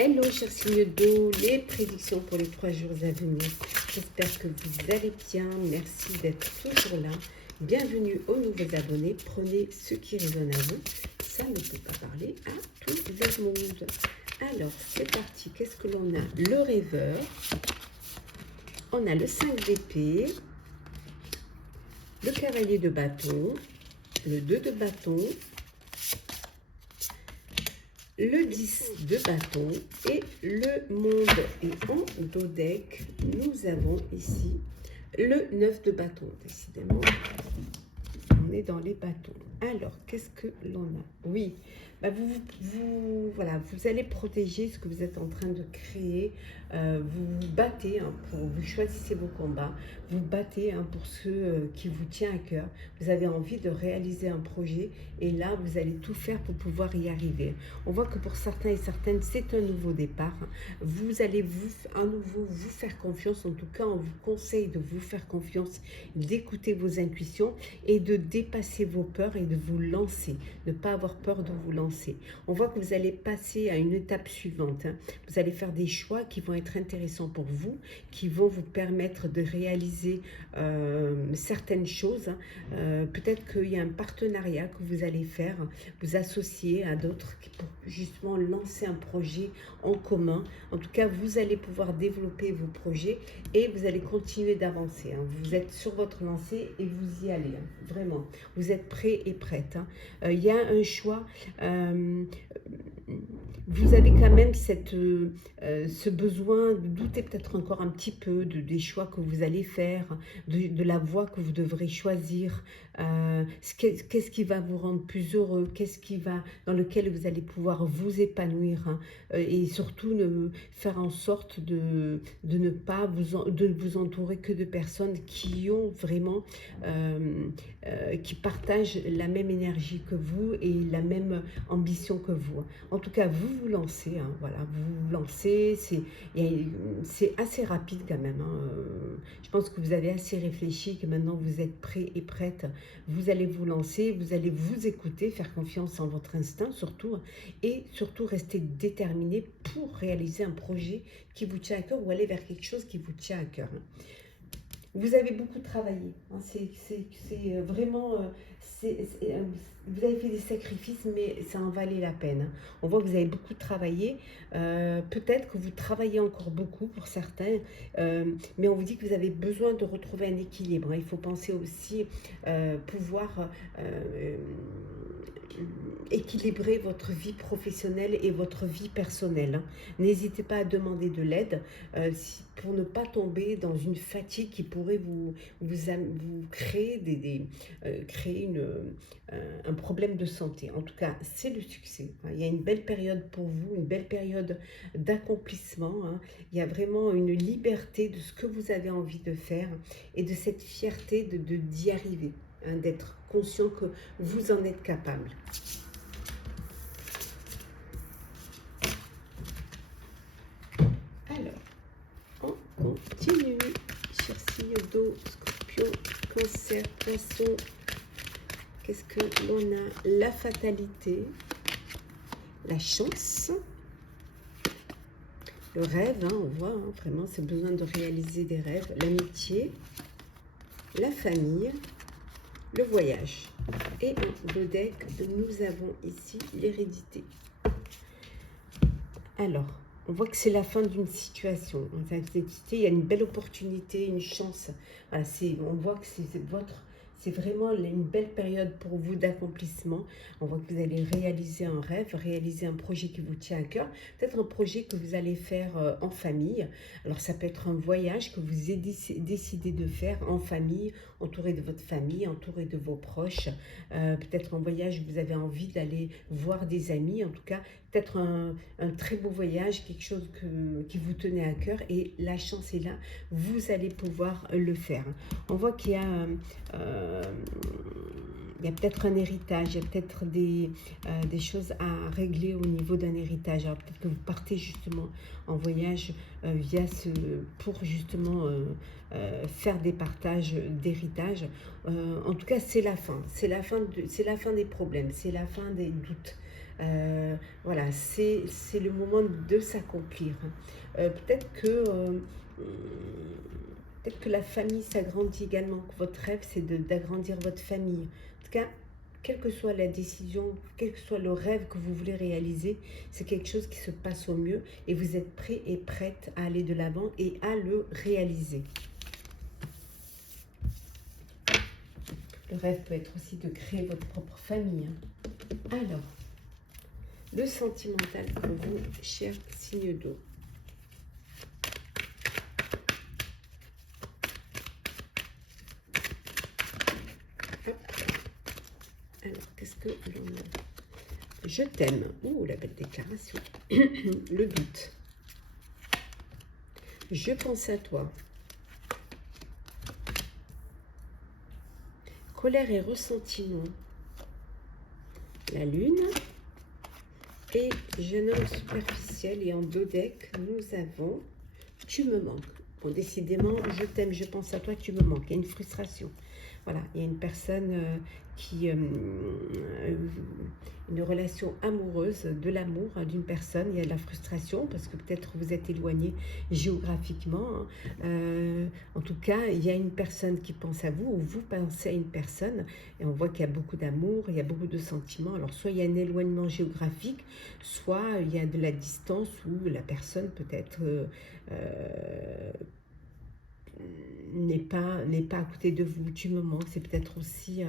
Hello, chers signes d'eau, les prédictions pour les 3 jours à venir. J'espère que vous allez bien. Merci d'être toujours là. Bienvenue aux nouveaux abonnés. Prenez ce qui résonne à vous. Ça ne peut pas parler à tout le monde. Alors, c'est parti. Qu'est-ce que l'on a? Le rêveur. On a le 5 d'épée. Le cavalier de bâton. Le 2 de bâton. Le 10 de bâton et le monde. Et en dos deck, nous avons ici le 9 de bâton. Décidément, on est dans les bâtons. Alors, qu'est-ce que l'on a? Oui, bah voilà, vous allez protéger ce que vous êtes en train de créer. Vous vous battez, vous choisissez vos combats. Vous battez pour ce qui vous tient à cœur. Vous avez envie de réaliser un projet et là, vous allez tout faire pour pouvoir y arriver. On voit que pour certains et certaines, c'est un nouveau départ. Vous allez à nouveau vous faire confiance. En tout cas, on vous conseille de vous faire confiance, d'écouter vos intuitions et de dépasser vos peurs et de vous lancer. Ne pas avoir peur de vous lancer. On voit que vous allez passer à une étape suivante. Vous allez faire des choix qui vont être intéressants pour vous, qui vont vous permettre de réaliser certaines choses. Peut-être qu'il y a un partenariat que vous allez faire, vous associer à d'autres pour justement lancer un projet en commun. En tout cas, vous allez pouvoir développer vos projets et vous allez continuer d'avancer. Vous êtes sur votre lancée et vous y allez. Vraiment, vous êtes prêts et prêtes. Il y a un choix. Vous avez quand même ce besoin de douter peut-être encore un petit peu des choix que vous allez faire, de la voie que vous devrez choisir. Qu'est-ce qui va vous rendre plus heureux, dans lequel vous allez pouvoir vous épanouir, et surtout faire en sorte de ne pas vous entourer que de personnes qui ont vraiment qui partagent la même énergie que vous et la même ambition que vous. En tout cas, vous vous lancez, voilà, vous vous lancez, c'est assez rapide quand même. Je pense que vous avez assez réfléchi, que maintenant vous êtes prêts et prêtes. Vous allez vous lancer, vous allez vous écouter, faire confiance en votre instinct surtout, et surtout rester déterminé pour réaliser un projet qui vous tient à cœur ou aller vers quelque chose qui vous tient à cœur. Vous avez beaucoup travaillé, c'est vraiment, vous avez fait des sacrifices, mais ça en valait la peine. On voit que vous avez beaucoup travaillé, peut-être que vous travaillez encore beaucoup pour certains, mais on vous dit que vous avez besoin de retrouver un équilibre. Il faut penser aussi pouvoir équilibrer votre vie professionnelle et votre vie personnelle. N'hésitez pas à demander de l'aide pour ne pas tomber dans une fatigue qui pourrait vous créer, créer un problème de santé. En tout cas, c'est le succès. Il y a une belle période pour vous, une belle période d'accomplissement. Il y a vraiment une liberté de ce que vous avez envie de faire et de cette fierté d'y arriver, d'être conscient que vous en êtes capable. Alors, on continue, chers signes d'eau, Scorpion, Cancer, Poisson. Qu'est-ce que l'on a? La fatalité, la chance, le rêve, on voit vraiment c'est besoin de réaliser des rêves, l'amitié, la famille, le voyage. Et le deck, nous avons ici l'hérédité. Alors, on voit que c'est la fin d'une situation. Il y a une belle opportunité, une chance. Voilà, on voit que c'est vraiment une belle période pour vous d'accomplissement. On voit que vous allez réaliser un rêve, réaliser un projet qui vous tient à cœur. Peut-être un projet que vous allez faire en famille. Alors ça peut être un voyage que vous décidé de faire en famille, entouré de votre famille, entouré de vos proches. Peut-être un voyage où vous avez envie d'aller voir des amis. En tout cas, peut-être un très beau voyage, quelque chose qui vous tenait à cœur. Et la chance est là, vous allez pouvoir le faire. On voit qu'il y a... il y a peut-être un héritage, il y a peut-être des choses à régler au niveau d'un héritage. Alors peut-être que vous partez justement en voyage pour justement faire des partages d'héritage. En tout cas, c'est la fin. C'est la fin des problèmes, c'est la fin des doutes. Voilà, c'est le moment de s'accomplir. Peut-être que la famille s'agrandit également, que votre rêve, c'est d'agrandir votre famille. En tout cas, quelle que soit la décision, quel que soit le rêve que vous voulez réaliser, c'est quelque chose qui se passe au mieux et vous êtes prêt et prête à aller de l'avant et à le réaliser. Le rêve peut être aussi de créer votre propre famille. Alors, le sentimental pour vous, cher signe d'eau. Alors, qu'est-ce que l'on a? Je t'aime. Ouh, la belle déclaration. Le doute. Je pense à toi. Colère et ressentiment. La lune. Et jeune homme superficiel. Et en dodeck, nous avons tu me manques. Bon, décidément, je t'aime, je pense à toi, tu me manques. Il y a une frustration. Voilà, il y a une personne une relation amoureuse, de l'amour d'une personne. Il y a de la frustration parce que peut-être vous êtes éloigné géographiquement. En tout cas, il y a une personne qui pense à vous ou vous pensez à une personne et on voit qu'il y a beaucoup d'amour, il y a beaucoup de sentiments. Alors, soit il y a un éloignement géographique, soit il y a de la distance où la personne peut-être n'est pas à côté de vous, tu me manques, c'est peut-être aussi,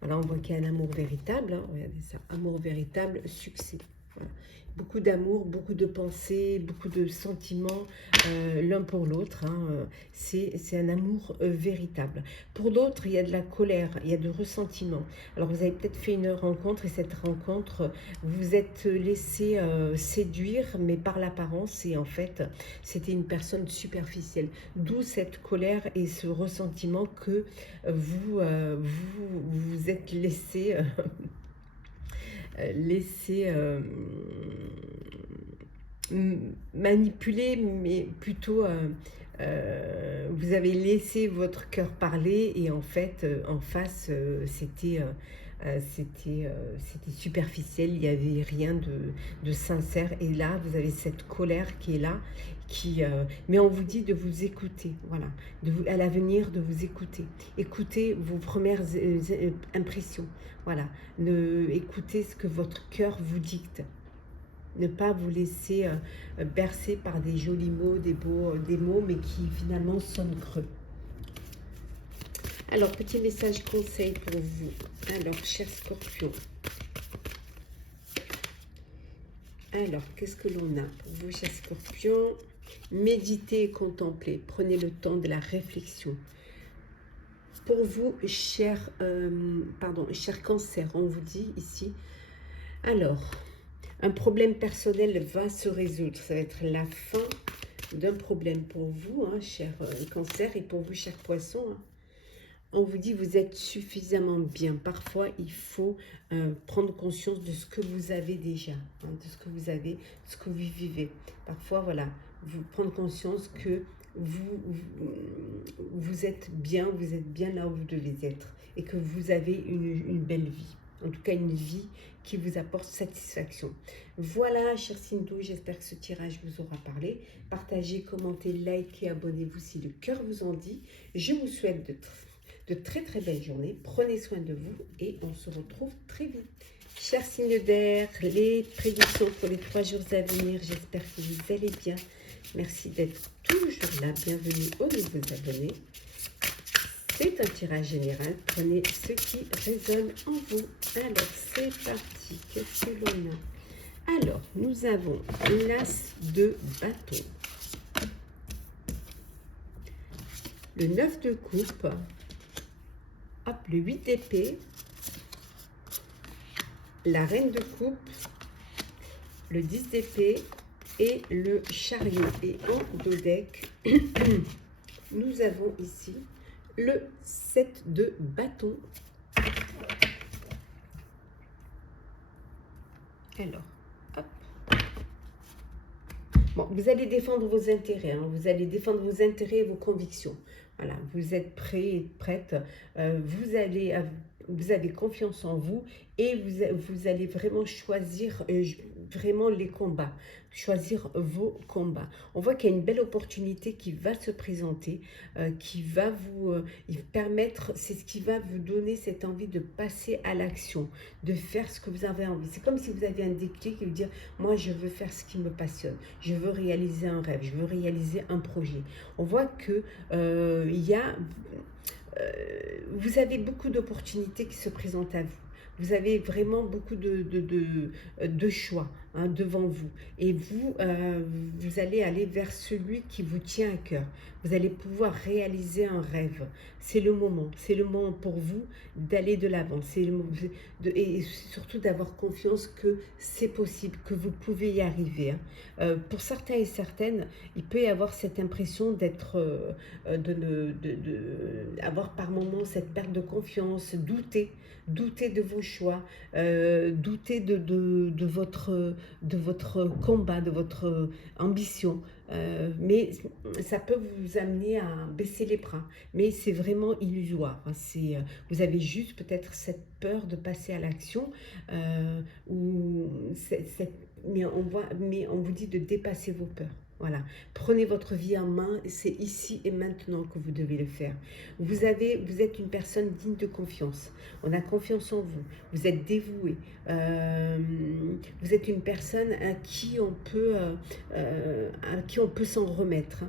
voilà, on voit qu'il y a un amour véritable, hein, regardez ça, amour véritable, succès, voilà. Beaucoup d'amour, beaucoup de pensées, beaucoup de sentiments l'un pour l'autre, hein, c'est un amour véritable. Pour d'autres, il y a de la colère, il y a de ressentiment. Alors vous avez peut-être fait une rencontre et cette rencontre, vous vous êtes laissé séduire, mais par l'apparence et en fait, c'était une personne superficielle. D'où cette colère et ce ressentiment que vous êtes laissé... manipuler, mais plutôt vous avez laissé votre cœur parler et en fait en face c'était superficiel, il n'y avait rien de sincère et là vous avez cette colère qui est là, mais on vous dit de vous écouter, voilà, à l'avenir de vous écouter, écoutez vos premières impressions, voilà, écoutez ce que votre cœur vous dicte. Ne pas vous laisser bercer par des jolis mots, des mots, mais qui finalement sonnent creux. Alors, petit message conseil pour vous. Alors, cher Scorpion. Alors, qu'est-ce que l'on a pour vous, cher Scorpion? Méditez et contemplez. Prenez le temps de la réflexion. Pour vous, cher Cancer, on vous dit ici. Alors... un problème personnel va se résoudre. Ça va être la fin d'un problème pour vous, hein, cher Cancer, et pour vous, cher Poisson. Hein. On vous dit vous êtes suffisamment bien. Parfois, il faut prendre conscience de ce que vous avez déjà, hein, de ce que vous avez, de ce que vous vivez. Parfois, voilà, vous prendre conscience que vous êtes bien là où vous devez être et que vous avez une belle vie. En tout cas, une vie qui vous apporte satisfaction. Voilà, cher Sindo, j'espère que ce tirage vous aura parlé. Partagez, commentez, likez, abonnez-vous si le cœur vous en dit. Je vous souhaite de très très belles journées. Prenez soin de vous et on se retrouve très vite. Chers signes d'air, les prédictions pour les 3 jours à venir, j'espère que vous allez bien. Merci d'être toujours là. Bienvenue aux nouveaux abonnés. C'est un tirage général, prenez ce qui résonne en vous. Alors, c'est parti, qu'est-ce que l'on a? Alors, nous avons l'As de bâton, le 9 de coupe, hop, le 8 d'épée, la reine de coupe, le 10 d'épée et le chariot. Et en dodeck, nous avons ici le 7 de bâton. Alors, hop. Bon, vous allez défendre vos intérêts, hein, vous allez défendre vos intérêts et vos convictions. Voilà, vous êtes prêts et prêtes. Vous allez vous avez confiance en vous et vous allez vraiment choisir vraiment les combats, choisir vos combats. On voit qu'il y a une belle opportunité qui va se présenter, qui va vous permettre, c'est ce qui va vous donner cette envie de passer à l'action, de faire ce que vous avez envie. C'est comme si vous aviez un déclic et vous dire, moi je veux faire ce qui me passionne, je veux réaliser un rêve, je veux réaliser un projet. On voit que il y a vous avez beaucoup d'opportunités qui se présentent à vous. Vous avez vraiment beaucoup de choix devant vous. Et vous allez aller vers celui qui vous tient à cœur. Vous allez pouvoir réaliser un rêve. C'est le moment pour vous d'aller de l'avant. Et surtout d'avoir confiance que c'est possible, que vous pouvez y arriver. Pour certains et certaines, il peut y avoir cette impression d'être, avoir par moments cette perte de confiance, douter de vos choix, douter de votre combat, de votre ambition. Mais ça peut vous amener à baisser les bras. Mais c'est vraiment illusoire. Vous avez juste peut-être cette peur de passer à l'action, mais on vous dit de dépasser vos peurs. Voilà, prenez votre vie en main, c'est ici et maintenant que vous devez le faire. Vous êtes une personne digne de confiance, on a confiance en vous, vous êtes dévoué, vous êtes une personne à qui on peut s'en remettre.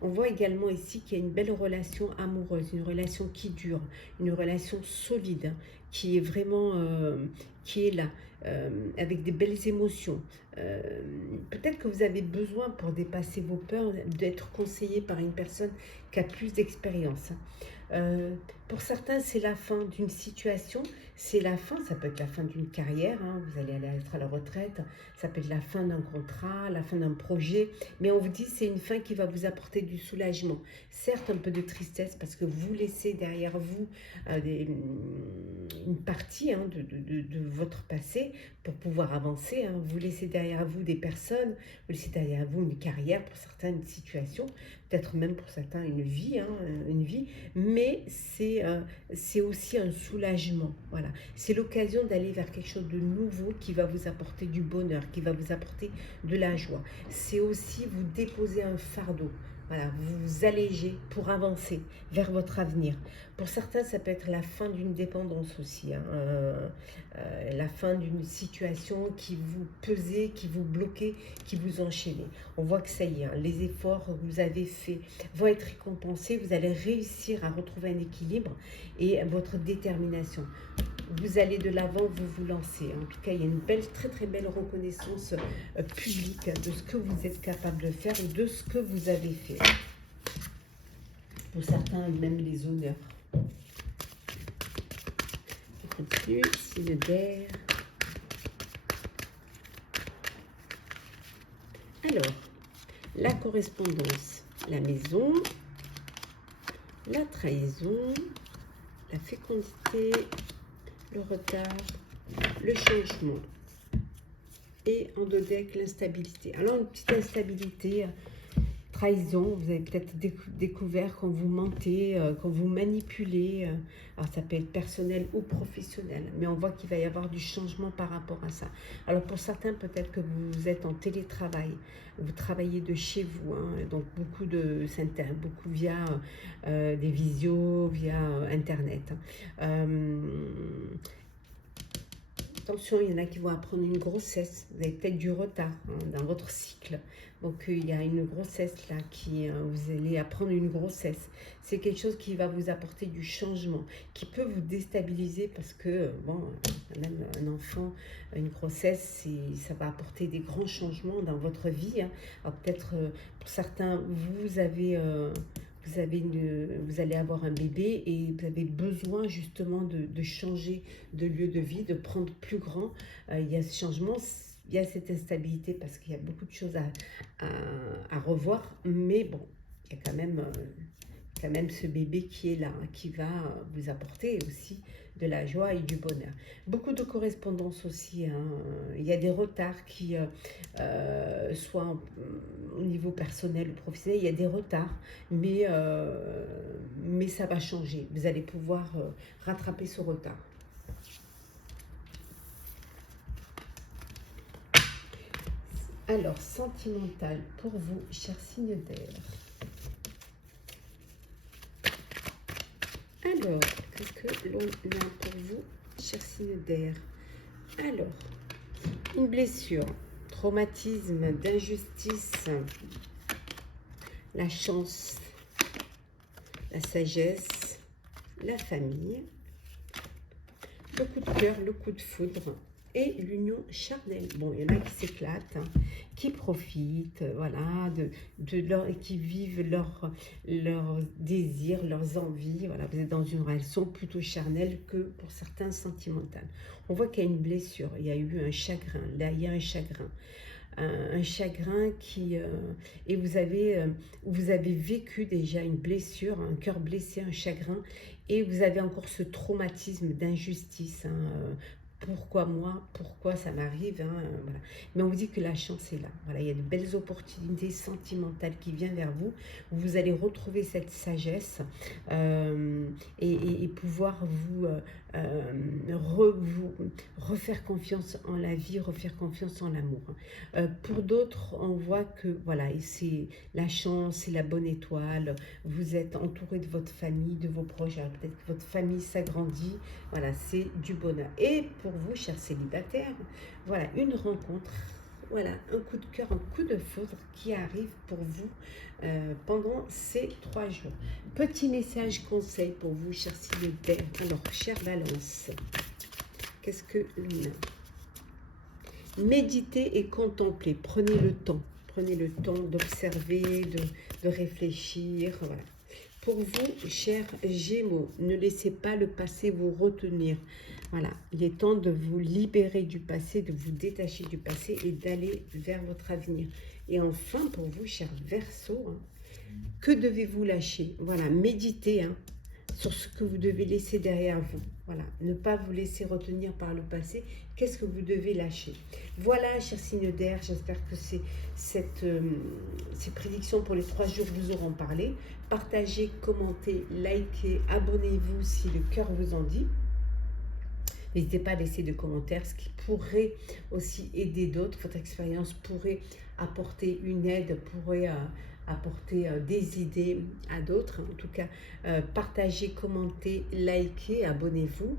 On voit également ici qu'il y a une belle relation amoureuse, une relation qui dure, une relation solide, qui est vraiment, qui est là. Avec des belles émotions. Peut-être que vous avez besoin pour dépasser vos peurs d'être conseillé par une personne qui a plus d'expérience. Pour certains, c'est la fin d'une situation, c'est la fin, ça peut être la fin d'une carrière, vous allez être à la retraite, ça peut être la fin d'un contrat, la fin d'un projet, mais on vous dit c'est une fin qui va vous apporter du soulagement. Certes, un peu de tristesse parce que vous laissez derrière vous une partie de votre passé pour pouvoir avancer. Vous laissez derrière vous des personnes, vous laissez derrière vous une carrière, pour certains une situation, peut-être même pour certains une vie, mais c'est aussi un soulagement. Voilà. C'est l'occasion d'aller vers quelque chose de nouveau qui va vous apporter du bonheur, qui va vous apporter de la joie. C'est aussi vous déposer un fardeau. Voilà, vous vous allégez pour avancer vers votre avenir. Pour certains, ça peut être la fin d'une dépendance aussi, la fin d'une situation qui vous pesait, qui vous bloquait, qui vous enchaînait. On voit que ça y est, les efforts que vous avez faits vont être récompensés. Vous allez réussir à retrouver un équilibre et votre détermination. Vous allez de l'avant, vous vous lancez. En tout cas, il y a une belle, très très belle reconnaissance publique de ce que vous êtes capable de faire ou de ce que vous avez fait. Pour certains, même les honneurs. Je continue, signe d'air. Alors, la correspondance, la maison, la trahison, la fécondité, le retard, le changement et en dos deck l'instabilité. Alors une petite instabilité, trahison, vous avez peut-être découvert quand vous mentez, quand vous manipulez, alors ça peut être personnel ou professionnel, mais on voit qu'il va y avoir du changement par rapport à ça. Alors pour certains, peut-être que vous êtes en télétravail, vous travaillez de chez vous, donc beaucoup via des visios, via Internet. Attention, il y en a qui vont apprendre une grossesse. Vous avez peut-être du retard dans votre cycle. Donc, il y a une grossesse là vous allez apprendre une grossesse. C'est quelque chose qui va vous apporter du changement, qui peut vous déstabiliser parce que, bon, même un enfant, une grossesse, ça va apporter des grands changements dans votre vie. Alors, peut-être, pour certains, vous allez avoir un bébé et vous avez besoin justement de changer de lieu de vie, de prendre plus grand. Il y a ce changement, il y a cette instabilité parce qu'il y a beaucoup de choses à revoir, mais bon, il y a quand même il y a même ce bébé qui est là, hein, qui va vous apporter aussi de la joie et du bonheur. Beaucoup de correspondances aussi, hein. Il y a des retards qui, soit au niveau personnel ou professionnel, il y a des retards, mais ça va changer. Vous allez pouvoir rattraper ce retard. Alors, sentimental pour vous, cher signe d'air. Alors, qu'est-ce que l'on a pour vous, cher signe d'air? Alors, une blessure, traumatisme, d'injustice, la chance, la sagesse, la famille, le coup de cœur, le coup de foudre et l'union charnelle. Bon, il y en a qui s'éclatent, hein, qui profitent, voilà, qui vivent leurs désirs, leurs envies. Voilà, vous êtes dans une relation plutôt charnelle que pour certains sentimentale. On voit qu'il y a une blessure, il y a eu un chagrin. Là, il y a un chagrin. Un chagrin qui et vous avez vécu déjà une blessure, un cœur blessé, un chagrin, et vous avez encore ce traumatisme d'injustice, hein, pourquoi moi, pourquoi ça m'arrive, hein, voilà. Mais on vous dit que la chance est là, voilà, il y a de belles opportunités sentimentales qui viennent vers vous, vous allez retrouver cette sagesse et pouvoir vous refaire confiance en la vie, refaire confiance en l'amour. Pour d'autres, on voit que voilà, c'est la chance, c'est la bonne étoile, vous êtes entouré de votre famille, de vos proches, peut-être que votre famille s'agrandit, voilà, c'est du bonheur. Et pour vous, chers célibataires, voilà, une rencontre, voilà, un coup de cœur, un coup de foudre qui arrive pour vous pendant ces 3 jours. Petit message conseil pour vous, chers célibataires. Alors, chère Balance, qu'est-ce que l'on a? Méditez et contemplez. Prenez le temps d'observer, de réfléchir. Voilà. Pour vous, chers Gémeaux, ne laissez pas le passé vous retenir. Voilà, il est temps de vous libérer du passé, de vous détacher du passé et d'aller vers votre avenir. Et enfin, pour vous, chers Verseaux, hein, que devez-vous lâcher? Voilà, méditez, hein, sur ce que vous devez laisser derrière vous. Voilà, ne pas vous laisser retenir par le passé. Qu'est-ce que vous devez lâcher? Voilà, chers signes d'air, j'espère que ces prédictions pour les 3 jours vous auront parlé. Partagez, commentez, likez, abonnez-vous si le cœur vous en dit. N'hésitez pas à laisser des commentaires, ce qui pourrait aussi aider d'autres. Votre expérience pourrait apporter une aide, pourrait apporter des idées à d'autres. En tout cas, partagez, commentez, likez, abonnez-vous.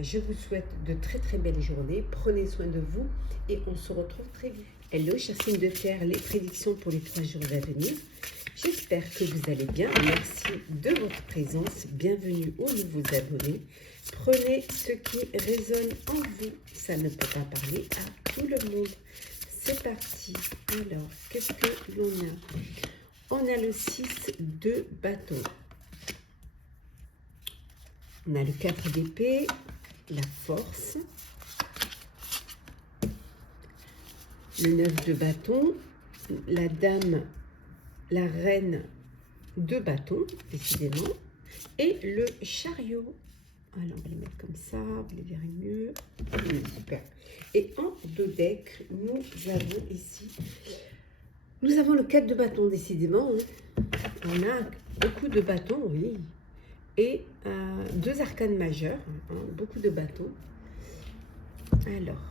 Je vous souhaite de très très belles journées. Prenez soin de vous et on se retrouve très vite. Hello, chers signes de terre, les prédictions pour les 3 jours à venir. J'espère que vous allez bien. Merci de votre présence. Bienvenue aux nouveaux abonnés. Prenez ce qui résonne en vous. Ça ne peut pas parler à tout le monde. C'est parti. Alors, qu'est-ce que l'on a? On a le 6 de bâton. On a le 4 d'épée, la force. Le 9 de bâton, la dame, la reine de bâton, décidément. Et le chariot. Alors, on va les mettre comme ça, vous les verrez mieux. Super. Et en dos deck, nous avons ici, nous avons le 4 de bâton, décidément. Hein. On a beaucoup de bâtons, oui. Et 2 arcanes majeures, hein, beaucoup de bâtons. Alors,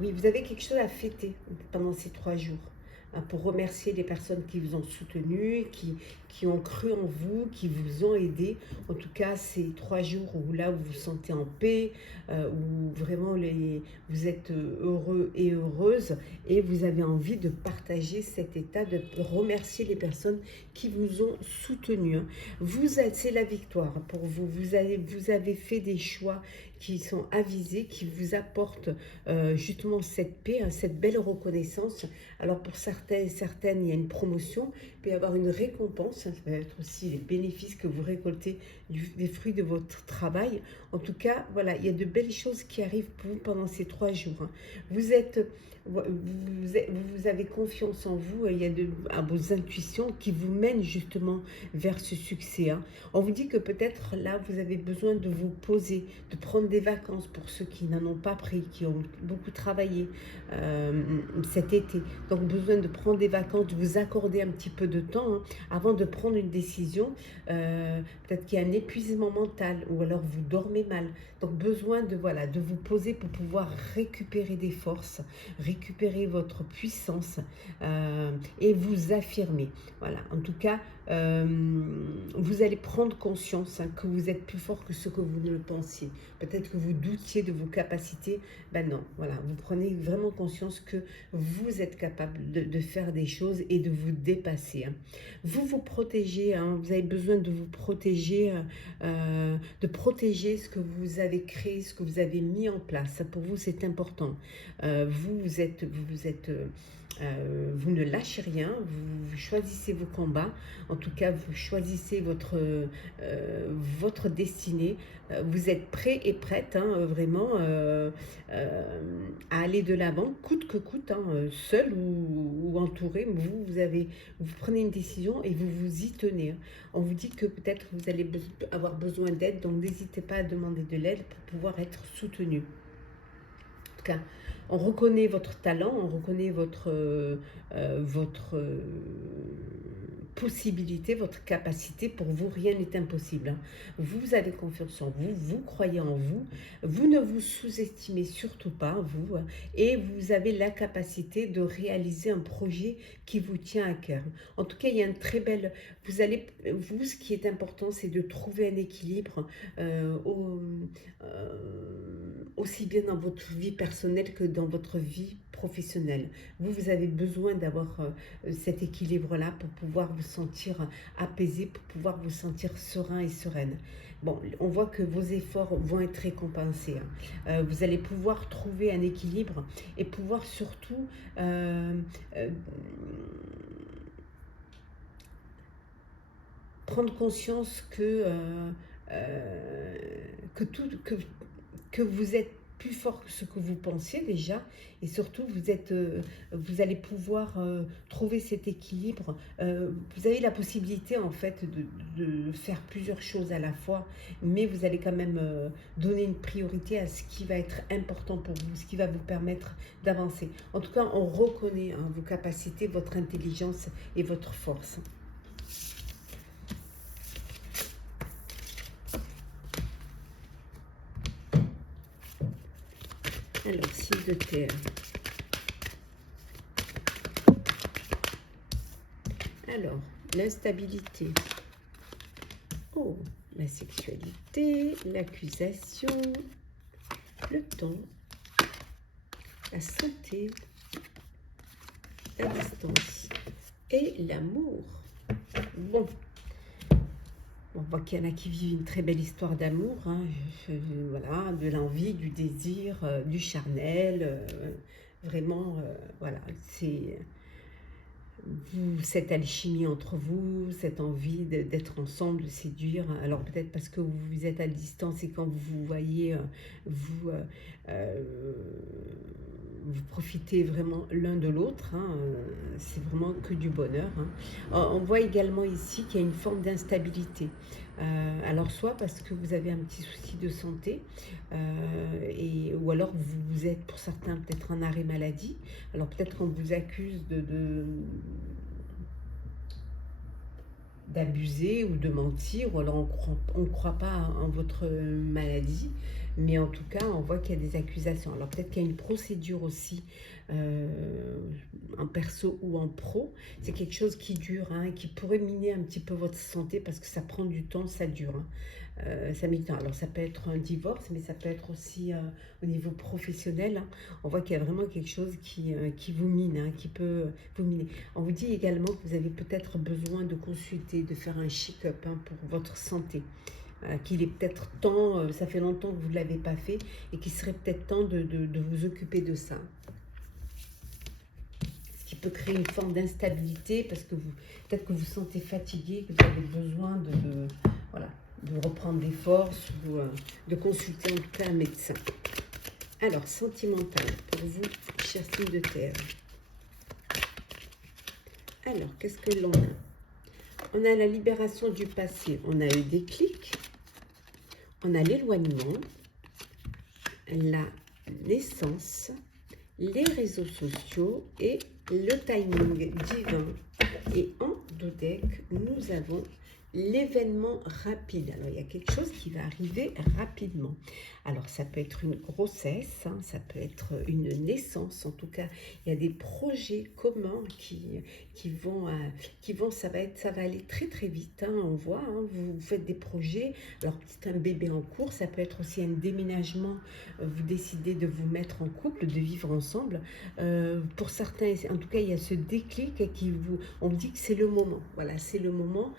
oui, vous avez quelque chose à fêter pendant ces 3 jours. Pour remercier les personnes qui vous ont soutenu, qui ont cru en vous, qui vous ont aidé. En tout cas, ces 3 jours où là, vous vous sentez en paix, où vraiment vous êtes heureux et heureuse et vous avez envie de partager cet état, de remercier les personnes qui vous ont soutenu. C'est la victoire pour vous. Vous avez fait des choix qui sont avisés, qui vous apportent justement cette paix, hein, cette belle reconnaissance. Alors pour certains et certaines, il y a une promotion, il peut y avoir une récompense, hein, ça peut être aussi les bénéfices que vous récoltez des fruits de votre travail. En tout cas, voilà, il y a de belles choses qui arrivent pour vous pendant ces 3 jours. Hein. vous avez confiance en vous, il y a à vos intuitions qui vous mènent justement vers ce succès. Hein. On vous dit que peut-être là, vous avez besoin de vous poser, de prendre des vacances pour ceux qui n'en ont pas pris, qui ont beaucoup travaillé cet été. Donc, besoin de prendre des vacances, de vous accorder un petit peu de temps hein, avant de prendre une décision. Peut-être qu'il y a un épuisement mental ou alors vous dormez mal. Donc, besoin de, voilà, de vous poser pour pouvoir récupérer des forces, récupérer votre puissance et vous affirmer. Voilà, en tout cas, vous allez prendre conscience hein, que vous êtes plus fort que ce que vous ne le pensiez. Peut-être que vous doutiez de vos capacités. Ben non, voilà, vous prenez vraiment conscience que vous êtes capable de faire des choses et de vous dépasser. Hein. Vous vous protégez, hein, vous avez besoin de vous protéger, de protéger ce que vous avez créé, ce que vous avez mis en place. Pour vous, c'est important. Vous ne lâchez rien, vous choisissez vos combats, en tout cas vous choisissez votre destinée, vous êtes prêt et prête hein, vraiment à aller de l'avant, coûte que coûte, hein, seul ou entouré, vous prenez une décision et vous vous y tenez. Hein. On vous dit que peut-être vous allez avoir besoin d'aide, donc n'hésitez pas à demander de l'aide pour pouvoir être soutenu. En tout cas, on reconnaît votre talent, on reconnaît votre possibilité, votre capacité. Pour vous, rien n'est impossible. Hein. Vous avez confiance en vous, vous croyez en vous, vous ne vous sous-estimez surtout pas, vous, et vous avez la capacité de réaliser un projet qui vous tient à cœur. En tout cas, il y a un très bel... Vous, ce qui est important, c'est de trouver un équilibre aussi bien dans votre vie personnelle que dans votre vie professionnelle. Vous avez besoin d'avoir cet équilibre-là pour pouvoir vous sentir apaisé, pour pouvoir vous sentir serein et sereine. Bon, on voit que vos efforts vont être récompensés. Hein. Vous allez pouvoir trouver un équilibre et pouvoir surtout prendre conscience que vous êtes plus fort que ce que vous pensiez déjà, et surtout vous allez pouvoir trouver cet équilibre. Vous avez la possibilité en fait de faire plusieurs choses à la fois, mais vous allez quand même donner une priorité à ce qui va être important pour vous, ce qui va vous permettre d'avancer. En tout cas, on reconnaît hein, vos capacités, votre intelligence et votre force. Alors, 6 de terre. Alors, l'instabilité. Oh, la sexualité, l'accusation, le temps, la santé, la distance et l'amour. Bon. On voit qu'il y en a qui vivent une très belle histoire d'amour, hein, voilà, de l'envie, du désir, du charnel, vraiment, voilà, c'est cette alchimie entre vous, cette envie d'être ensemble, de séduire. Alors peut-être parce que vous êtes à distance et quand vous vous voyez, vous profitez vraiment l'un de l'autre, hein, c'est vraiment que du bonheur. Hein. On voit également ici qu'il y a une forme d'instabilité. Alors soit parce que vous avez un petit souci de santé, ou alors vous êtes pour certains peut-être en arrêt maladie. Alors peut-être qu'on vous accuse d'abuser ou de mentir, ou alors on ne croit pas en votre maladie, mais en tout cas, on voit qu'il y a des accusations. Alors peut-être qu'il y a une procédure aussi, en perso ou en pro. C'est quelque chose qui dure, hein, qui pourrait miner un petit peu votre santé parce que ça prend du temps, ça dure. Hein. Ça met du temps. Alors ça peut être un divorce, mais ça peut être aussi au niveau professionnel. Hein. On voit qu'il y a vraiment quelque chose qui vous mine, hein, qui peut vous miner. On vous dit également que vous avez peut-être besoin de consulter, de faire un check-up hein, pour votre santé. Qu'il est peut-être temps, ça fait longtemps que vous ne l'avez pas fait, et qu'il serait peut-être temps de vous occuper de ça. Ce qui peut créer une forme d'instabilité, parce que peut-être que vous vous sentez fatigué, que vous avez besoin voilà, de reprendre des forces, ou de consulter en tout cas un médecin. Alors, sentimental pour vous, chers signes de terre. Alors, qu'est-ce que l'on a? On a la libération du passé, on a le déclic, on a l'éloignement, la naissance, les réseaux sociaux et le timing divin. Et en dodec, nous avons l'événement rapide. Alors, il y a quelque chose qui va arriver rapidement. Alors, ça peut être une grossesse, hein, ça peut être une naissance. En tout cas, il y a des projets communs qui vont, ça va aller très très vite. Hein, on voit, hein, vous faites des projets. Alors, c'est un bébé en cours. Ça peut être aussi un déménagement. Vous décidez de vous mettre en couple, de vivre ensemble. Pour certains, en tout cas, il y a ce déclic on vous dit que c'est le moment. Voilà, c'est le moment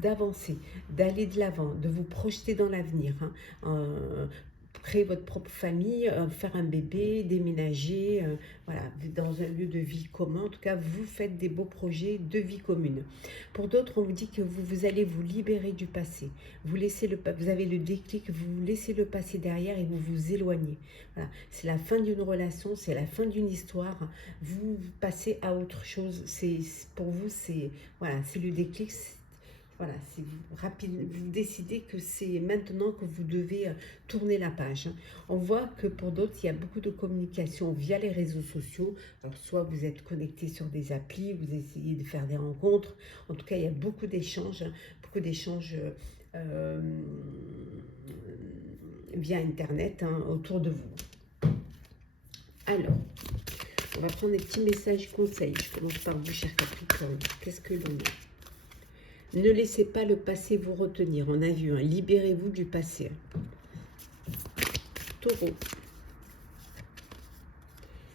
d'avancer, d'aller de l'avant, de vous projeter dans l'avenir, hein, créer votre propre famille, faire un bébé, déménager, voilà, dans un lieu de vie commun. En tout cas, vous faites des beaux projets de vie commune. Pour d'autres, on vous dit que vous allez vous libérer du passé. Vous avez le déclic, vous laissez le passé derrière et vous vous éloignez. Voilà, c'est la fin d'une relation, c'est la fin d'une histoire. Vous passez à autre chose. Pour vous, c'est voilà, c'est le déclic. Voilà, c'est rapide, vous décidez que c'est maintenant que vous devez tourner la page. On voit que pour d'autres, il y a beaucoup de communication via les réseaux sociaux. Alors, soit vous êtes connecté sur des applis, vous essayez de faire des rencontres. En tout cas, il y a beaucoup d'échanges via Internet, hein, autour de vous. Alors, on va prendre des petits messages conseils. Je commence par vous, cher Capricorne. Qu'est-ce que l'on a? Ne laissez pas le passé vous retenir. On a vu, hein, libérez-vous du passé. Taureau.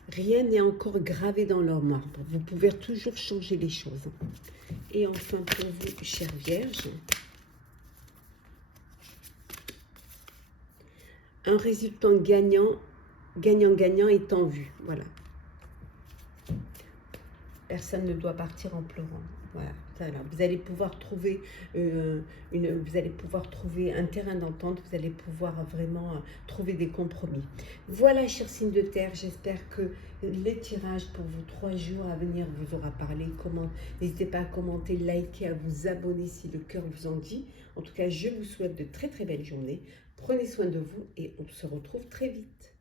Rien n'est encore gravé dans leur marbre. Vous pouvez toujours changer les choses. Et enfin, pour vous, chère Vierge, un résultat gagnant est en vue. Voilà. Personne ne doit partir en pleurant. Voilà. Vous allez pouvoir trouver un terrain d'entente, vous allez pouvoir vraiment trouver des compromis. Voilà, chers signes de terre, j'espère que les tirages pour vos 3 jours à venir vous aura parlé. N'hésitez pas à commenter, liker, à vous abonner si le cœur vous en dit. En tout cas, je vous souhaite de très très belles journées. Prenez soin de vous et on se retrouve très vite.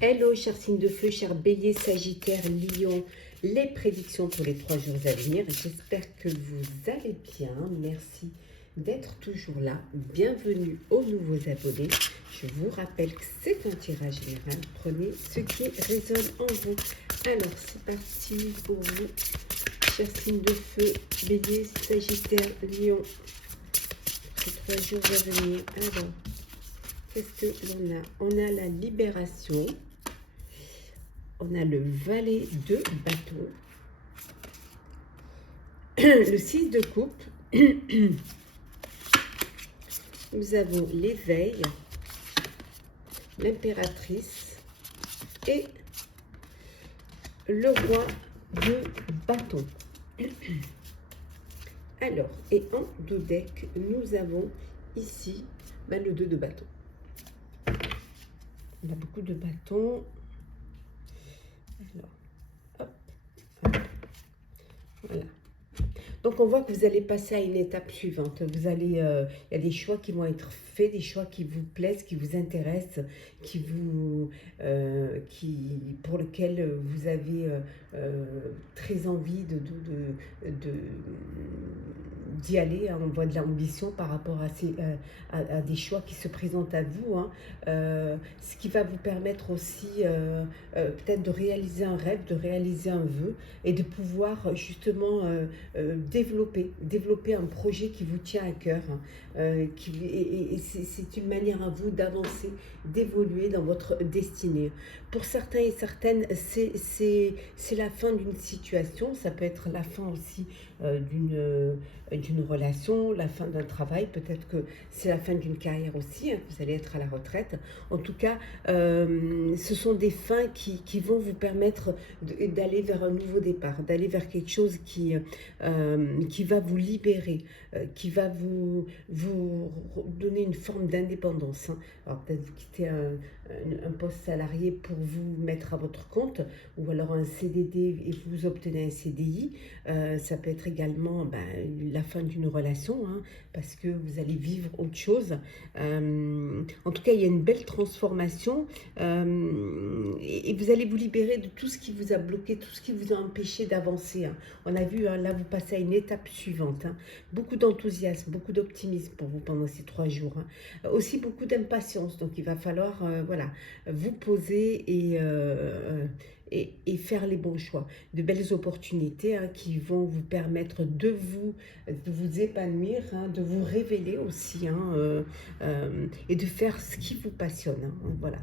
Hello, chers signes de feu, chers béliers, sagittaires, lions, les prédictions pour les 3 jours à venir. J'espère que vous allez bien. Merci d'être toujours là. Bienvenue aux nouveaux abonnés. Je vous rappelle que c'est un tirage général. Prenez ce qui résonne en vous. Alors, c'est parti pour vous, chers signes de feu, béliers, sagittaires, lions. Ces 3 jours à venir. Alors, qu'est-ce que l'on a? On a la libération. On a le valet de bâton. Le 6 de coupe. Nous avons l'éveil, l'impératrice et le roi de bâton. Alors, et en dodec, nous avons ici le 2 de bâton. On a beaucoup de bâtons. Alors, hop, hop, voilà. Donc, on voit que vous allez passer à une étape suivante. Vous allez, il y a des choix qui vont être faits, des choix qui vous plaisent, qui vous intéressent, pour lesquels vous avez très envie d'y aller. On voit de l'ambition par rapport à des choix qui se présentent à vous. Hein. Ce qui va vous permettre aussi peut-être de réaliser un rêve, de réaliser un vœu et de pouvoir justement développer un projet qui vous tient à cœur. Et c'est une manière à vous d'avancer, d'évoluer dans votre destinée. Pour certains et certaines, c'est la fin d'une situation. Ça peut être la fin aussi d'une d'une relation, la fin d'un travail, peut-être que c'est la fin d'une carrière aussi, hein, vous allez être à la retraite. En tout cas, ce sont des fins qui vont vous permettre d'aller vers un nouveau départ, d'aller vers quelque chose qui va vous libérer, qui va vous donner une forme d'indépendance, hein. Alors peut-être vous quittez un poste salarié pour vous mettre à votre compte, ou alors un CDD et vous obtenez un CDI. Ça peut être également la fin d'une relation, hein, parce que vous allez vivre autre chose. En tout cas, il y a une belle transformation, et vous allez vous libérer de tout ce qui vous a bloqué, tout ce qui vous a empêché d'avancer, hein. On a vu, hein, là, vous passez à une étape suivante, hein. Beaucoup d'enthousiasme, beaucoup d'optimisme pour vous pendant ces 3 jours, hein. Aussi beaucoup d'impatience, donc il va falloir voilà, vous poser et faire les bons choix. De belles opportunités, hein, qui vont vous permettre de vous épanouir, hein, de vous révéler aussi, hein, et de faire ce qui vous passionne, hein, voilà.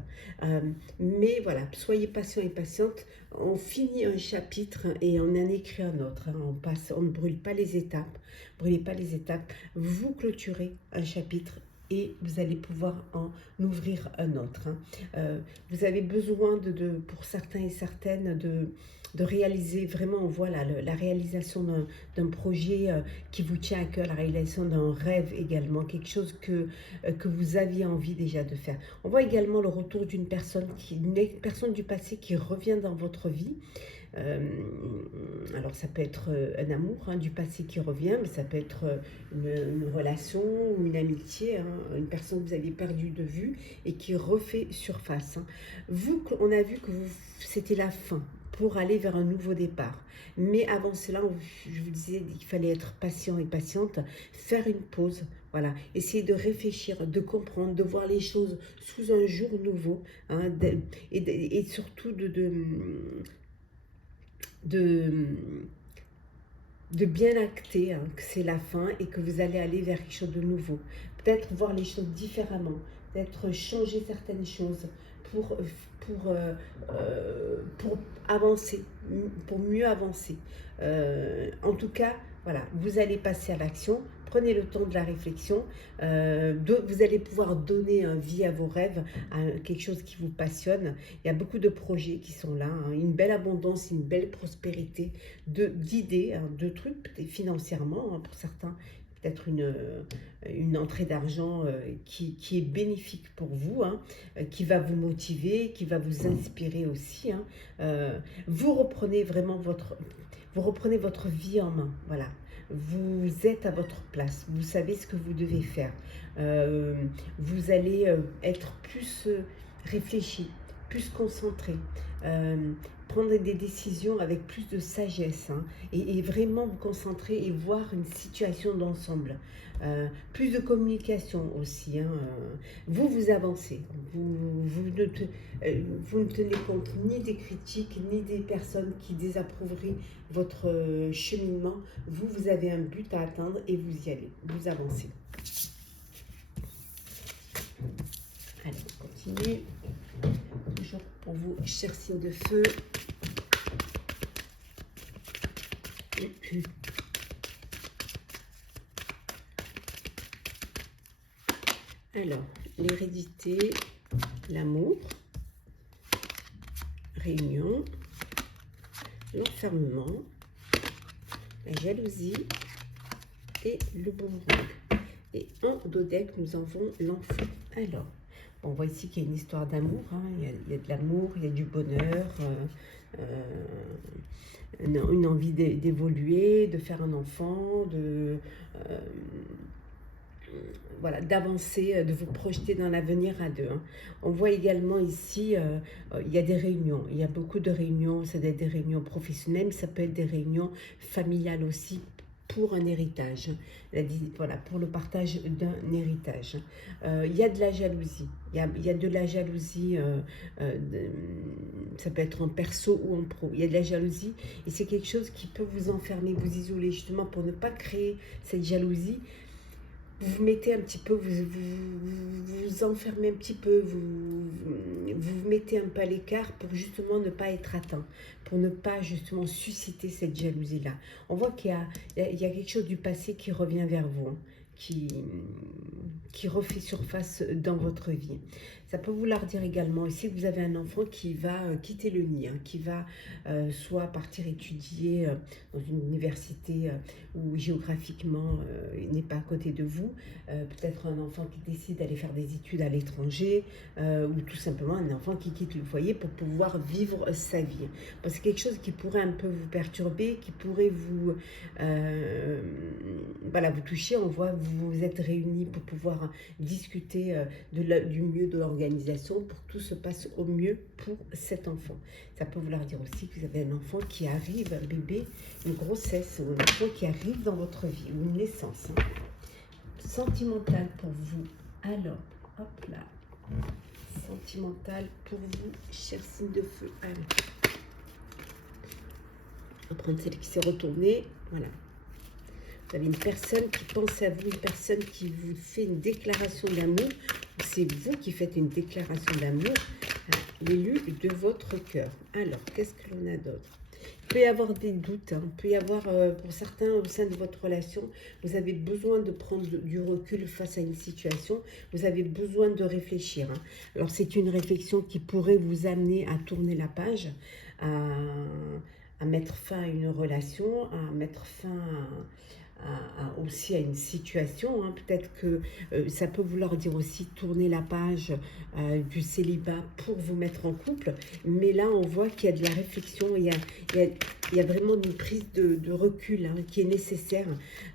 Mais voilà, soyez patient et patiente. On finit un chapitre et on en écrit un autre, hein. On ne brûle pas les étapes. Brûlez pas les étapes. Vous clôturez un chapitre et vous allez pouvoir en ouvrir un autre, hein. Vous avez besoin pour certains et certaines de réaliser vraiment, voilà, la réalisation d'un projet qui vous tient à cœur, la réalisation d'un rêve également, quelque chose que vous aviez envie déjà de faire. On voit également le retour d'une personne du passé qui revient dans votre vie. Alors ça peut être un amour, hein, du passé qui revient, mais ça peut être une relation ou une amitié, hein, une personne que vous avez perdue de vue et qui refait surface, hein. On a vu que c'était la fin pour aller vers un nouveau départ. Mais avant cela, je vous disais qu'il fallait être patient et patiente, faire une pause, voilà, essayer de réfléchir, de comprendre, de voir les choses sous un jour nouveau, hein, et surtout de bien acter, hein, que c'est la fin et que vous allez aller vers quelque chose de nouveau. Peut-être voir les choses différemment, peut-être changer certaines choses pour, pour avancer, pour mieux avancer. En tout cas, voilà, vous allez passer à l'action. Prenez le temps de la réflexion. Vous allez pouvoir donner vie à vos rêves, à quelque chose qui vous passionne. Il y a beaucoup de projets qui sont là, hein, une belle abondance, une belle prospérité d'idées, hein, de trucs, financièrement, hein, pour certains. Peut-être une entrée d'argent qui est bénéfique pour vous, hein, qui va vous motiver, qui va vous inspirer aussi, hein. Vous reprenez vraiment votre vie en main, voilà. Vous êtes à votre place, vous savez ce que vous devez faire. Vous allez être plus réfléchi, plus concentré, prendre des décisions avec plus de sagesse, hein, et vraiment vous concentrer et voir une situation d'ensemble. Plus de communication aussi, hein. Vous avancez, vous ne tenez compte ni des critiques, ni des personnes qui désapprouveraient votre cheminement. Vous avez un but à atteindre et vous y allez, vous avancez. Allez, on continue. Toujours pour vous, cher signe de feu. Alors, l'hérédité, l'amour, réunion, l'enfermement, la jalousie et le boomerang. Et en dos deck, nous avons l'enfant. Alors, on voit ici qu'il y a une histoire d'amour, hein. Il y a de l'amour, il y a du bonheur, une envie d'évoluer, de faire un enfant, voilà, d'avancer, de vous projeter dans l'avenir à deux, hein. On voit également ici, il y a des réunions, il y a beaucoup de réunions, ça peut être des réunions professionnelles, mais ça peut être des réunions familiales aussi, pour un héritage, voilà, pour le partage d'un héritage. Il y a de la jalousie, il y a de la jalousie, ça peut être en perso ou en pro, il y a de la jalousie et c'est quelque chose qui peut vous enfermer, vous isoler justement pour ne pas créer cette jalousie. vous mettez un petit peu, vous enfermez un petit peu, vous mettez un peu à l'écart pour justement ne pas être atteint, pour ne pas justement susciter cette jalousie-là. On voit qu'il y a quelque chose du passé qui revient vers vous, hein, qui refait surface dans votre vie. Ça peut vouloir dire également ici que vous avez un enfant qui va quitter le nid, hein, qui va soit partir étudier dans une université où géographiquement il n'est pas à côté de vous, peut-être un enfant qui décide d'aller faire des études à l'étranger, ou tout simplement un enfant qui quitte le foyer pour pouvoir vivre sa vie. Bon, c'est quelque chose qui pourrait un peu vous perturber, qui pourrait voilà, vous toucher. On voit que vous vous êtes réunis pour pouvoir discuter du mieux de l'organisation pour que tout se passe au mieux pour cet enfant. Ça peut vouloir dire aussi que vous avez un enfant qui arrive, un bébé, une grossesse, ou un enfant qui arrive dans votre vie, ou une naissance. Hein. Sentimental pour vous. Alors, hop là. Sentimental pour vous, cher signe de feu. Allez. On va prendre celle qui s'est retournée. Voilà. Vous avez une personne qui pense à vous, une personne qui vous fait une déclaration d'amour. C'est vous qui faites une déclaration d'amour à l'élu de votre cœur. Alors, qu'est-ce que l'on a d'autre? Il peut y avoir des doutes, hein. Il peut y avoir, pour certains, au sein de votre relation, vous avez besoin de prendre du recul face à une situation. Vous avez besoin de réfléchir. Hein. Alors, c'est une réflexion qui pourrait vous amener à tourner la page, à mettre fin à une relation, à mettre fin aussi à une situation. Hein. Peut-être que ça peut vouloir dire aussi tourner la page du célibat pour vous mettre en couple. Mais là, on voit qu'il y a de la réflexion, il y a vraiment une prise de recul, hein, qui est nécessaire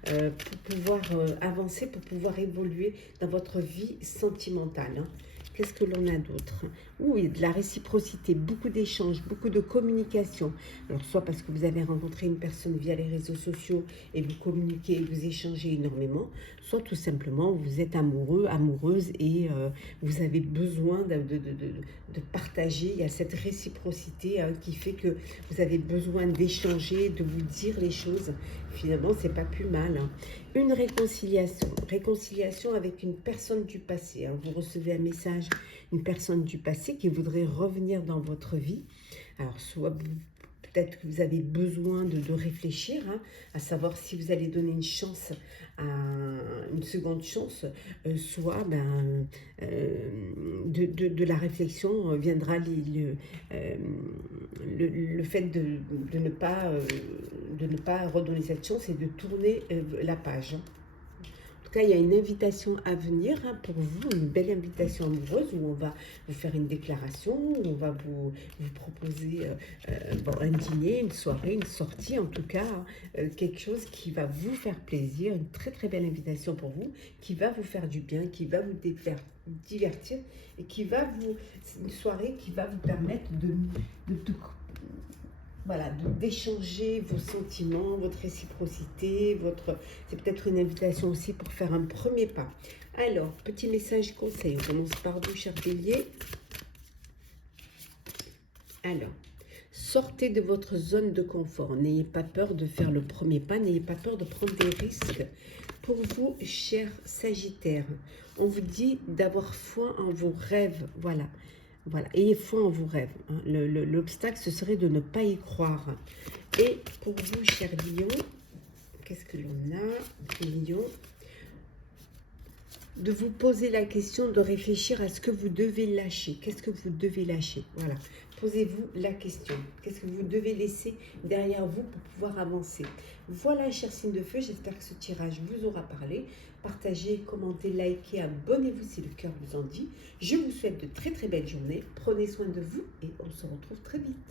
pour pouvoir avancer, pour pouvoir évoluer dans votre vie sentimentale. Hein. Qu'est-ce que l'on a d'autre? Oui, de la réciprocité, beaucoup d'échanges, beaucoup de communication. Alors, soit parce que vous avez rencontré une personne via les réseaux sociaux et vous communiquez, vous échangez énormément, soit tout simplement vous êtes amoureux, amoureuse et vous avez besoin de partager. Il y a cette réciprocité qui fait que vous avez besoin d'échanger, de vous dire les choses. Finalement, c'est pas plus mal. Hein. Une réconciliation avec une personne du passé. Hein. Vous recevez un message, une personne du passé qui voudrait revenir dans votre vie. Alors, soit peut-être que vous avez besoin de réfléchir, hein, à savoir si vous allez donner une chance, une seconde chance, soit de la réflexion viendra le fait de ne pas redonner cette chance et de tourner la page. En tout cas, il y a une invitation à venir, hein, pour vous, une belle invitation amoureuse où on va vous faire une déclaration, où on va vous proposer un dîner, une soirée, une sortie, en tout cas, quelque chose qui va vous faire plaisir, une très très belle invitation pour vous, qui va vous faire du bien, qui va vous divertir et une soirée qui va vous permettre voilà, d'échanger vos sentiments, votre réciprocité, c'est peut-être une invitation aussi pour faire un premier pas. Alors, petit message conseil, on commence par vous, cher Bélier. Alors, sortez de votre zone de confort, n'ayez pas peur de faire le premier pas, n'ayez pas peur de prendre des risques. Pour vous, cher Sagittaire, on vous dit d'avoir foi en vos rêves, voilà. Voilà, ayez foi en vos rêves. Hein. L'obstacle, ce serait de ne pas y croire. Et pour vous, cher Lion, qu'est-ce que l'on a, Lion? De vous poser la question, de réfléchir à ce que vous devez lâcher. Qu'est-ce que vous devez lâcher? Voilà, posez-vous la question. Qu'est-ce que vous devez laisser derrière vous pour pouvoir avancer? Voilà, cher signe de feu, j'espère que ce tirage vous aura parlé. Partagez, commentez, likez, abonnez-vous si le cœur vous en dit. Je vous souhaite de très très belles journées. Prenez soin de vous et on se retrouve très vite.